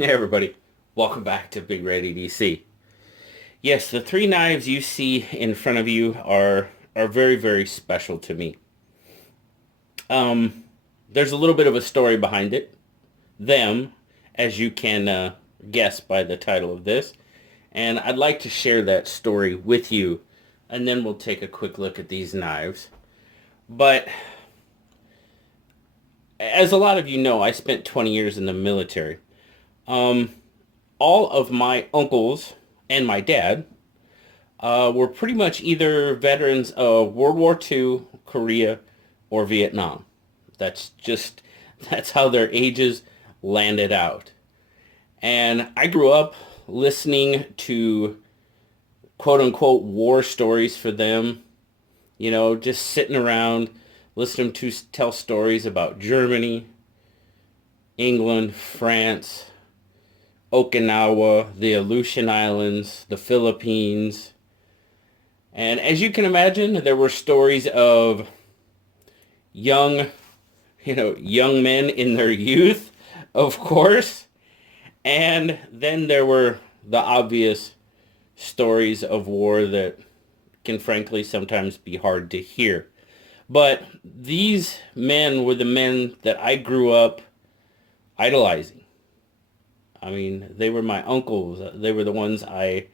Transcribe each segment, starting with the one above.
Hey everybody, welcome back to BigRedEDC. Yes, the three knives you see in front of you are very, very special to me. There's a little bit of a story behind it. Them, as you can guess by the title of this. And I'd like to share that story with you, and then we'll take a quick look at these knives. But as a lot of you know, I spent 20 years in the military. All of my uncles and my dad were pretty much either veterans of World War II, Korea, or Vietnam. That's just, that's how their ages landed out. And I grew up listening to quote unquote war stories for them, just sitting around listening to tell stories about Germany, England, France, Okinawa, the Aleutian Islands, the Philippines. And as you can imagine, there were stories of young, young men in their youth, of course. And then there were the obvious stories of war that can frankly sometimes be hard to hear. But these men were the men that I grew up idolizing. I mean, they were my uncles. They were the ones I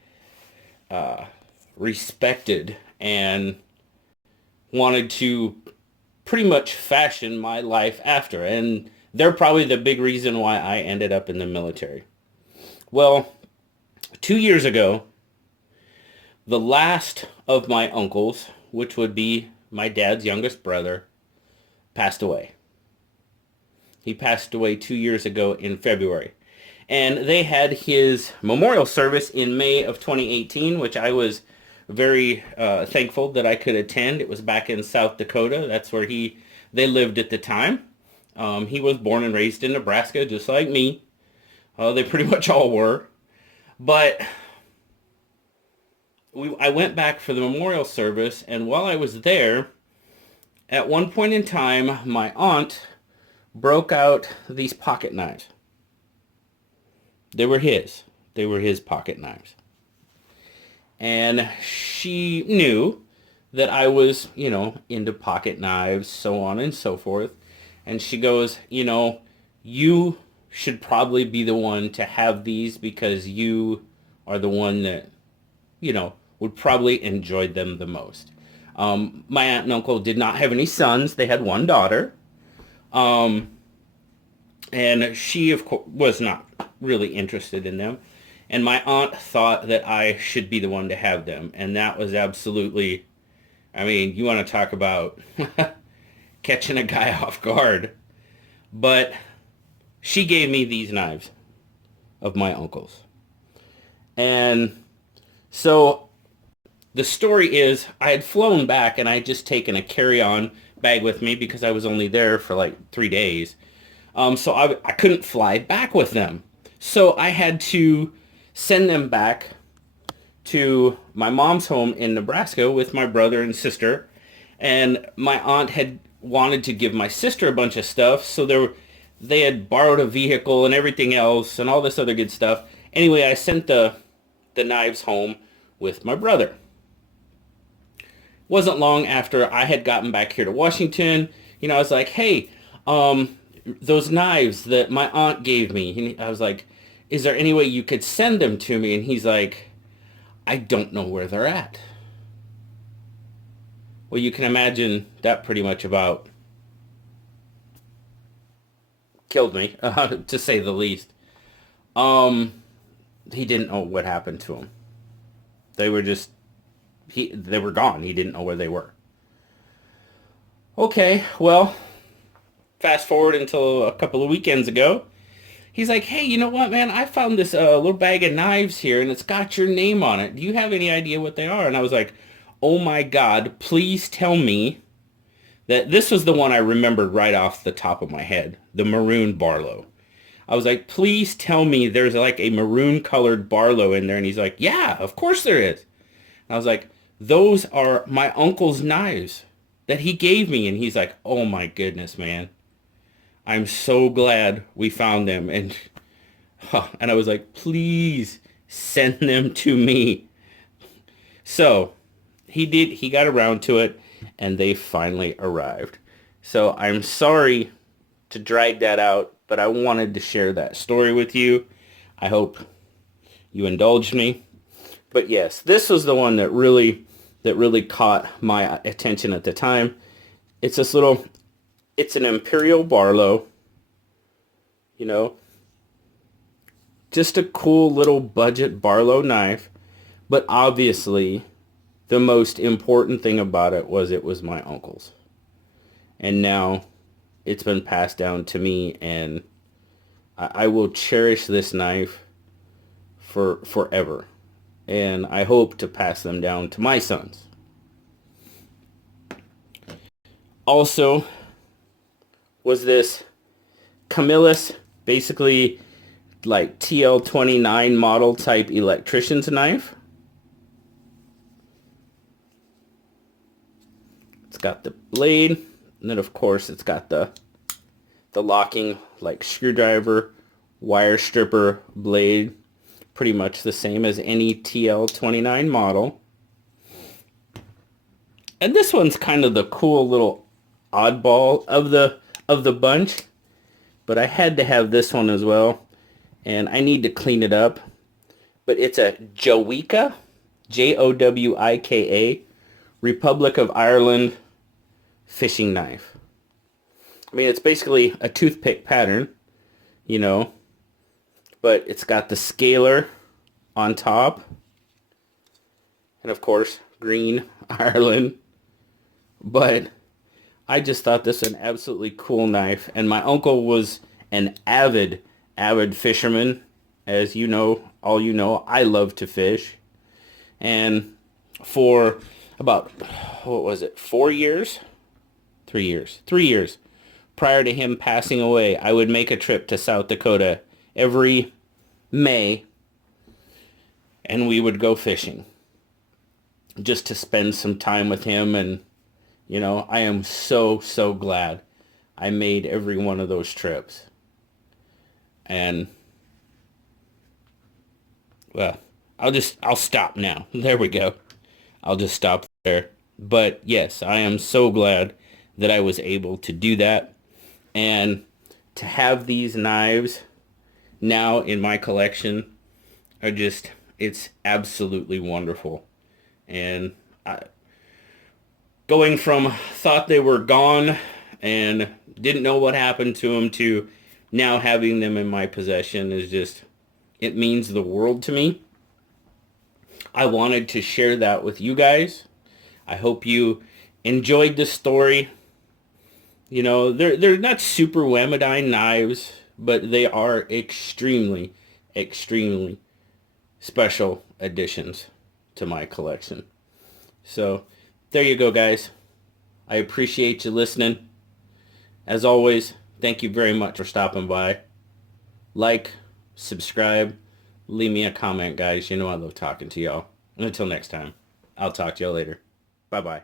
respected and wanted to pretty much fashion my life after. And they're probably the big reason why I ended up in the military. Well, 2 years ago, the last of my uncles, which would be my dad's youngest brother, passed away. He passed away 2 years ago in February. And they had his memorial service in May of 2018, which I was very thankful that I could attend. It was back in South Dakota. That's where they lived at the time. He was born and raised in Nebraska, just like me. They pretty much all were. But I went back for the memorial service, and while I was there, at one point in time, my aunt broke out these pocket knives. They were his. They were his pocket knives. And she knew that I was, into pocket knives, so on and so forth. And she goes, you should probably be the one to have these because you are the one that, would probably enjoy them the most. My aunt and uncle did not have any sons. They had one daughter. And she, of course, was not really interested in them. And my aunt thought that I should be the one to have them. And that was absolutely, you want to talk about catching a guy off guard. But she gave me these knives of my uncle's. And so the story is I had flown back and I had just taken a carry-on bag with me because I was only there for like 3 days. So I couldn't fly back with them. So I had to send them back to my mom's home in Nebraska with my brother and sister. And my aunt had wanted to give my sister a bunch of stuff. So they had borrowed a vehicle and everything else and all this other good stuff. Anyway, I sent the knives home with my brother. Wasn't long after I had gotten back here to Washington, I was like, hey, those knives that my aunt gave me, I was like, is there any way you could send them to me? And he's like, I don't know where they're at. Well, you can imagine that pretty much about killed me, to say the least. He didn't know what happened to them. They were just, they were gone. He didn't know where they were. Okay, well, fast forward until a couple of weekends ago. He's like, hey, you know what, man? I found this little bag of knives here, and it's got your name on it. Do you have any idea what they are? And I was like, oh my God, please tell me that this was the one I remembered right off the top of my head, the maroon Barlow. I was like, please tell me there's like a maroon colored Barlow in there. And he's like, yeah, of course there is. And I was like, those are my uncle's knives that he gave me. And he's like, oh my goodness, man. I'm so glad we found them. And And I was like, please send them to me. So he did, he got around to it, and they finally arrived. So I'm sorry to drag that out, but I wanted to share that story with you. I hope you indulged me. But yes, this was the one that really caught my attention at the time. It's this little, it's an Imperial Barlow, you know, just a cool little budget Barlow knife. But obviously, the most important thing about it was my uncle's. And now it's been passed down to me, and I will cherish this knife for forever. And I hope to pass them down to my sons. Also, was this Camillus, basically like TL29 model type electrician's knife. It's got the blade, and then of course it's got the locking like screwdriver, wire stripper blade, pretty much the same as any TL29 model. And this one's kind of the cool little oddball of the bunch, but I had to have this one as well, and I need to clean it up. But it's a Jowika, Jowika, Republic of Ireland fishing knife. I mean, it's basically a toothpick pattern, you know, but it's got the scaler on top, and of course, green Ireland. But I just thought this was an absolutely cool knife, and my uncle was an avid fisherman. As you know, all you know, I love to fish. And for about, what was it, 4 years? 3 years. 3 years prior to him passing away, I would make a trip to South Dakota every May, and we would go fishing just to spend some time with him. And, you know, I am so, so glad I made every one of those trips. And, well, I'll stop now. There we go. I'll just stop there. But yes, I am so glad that I was able to do that. And to have these knives now in my collection are just, it's absolutely wonderful. And going from thought they were gone and didn't know what happened to them to now having them in my possession is just, it means the world to me. I wanted to share that with you guys. I hope you enjoyed the story. You know, they're not super Whamadine knives, but they are extremely, extremely special additions to my collection. So, there you go, guys. I appreciate you listening. As always, thank you very much for stopping by. Like, subscribe, leave me a comment, guys. You know I love talking to y'all. And until next time, I'll talk to y'all later. Bye-bye.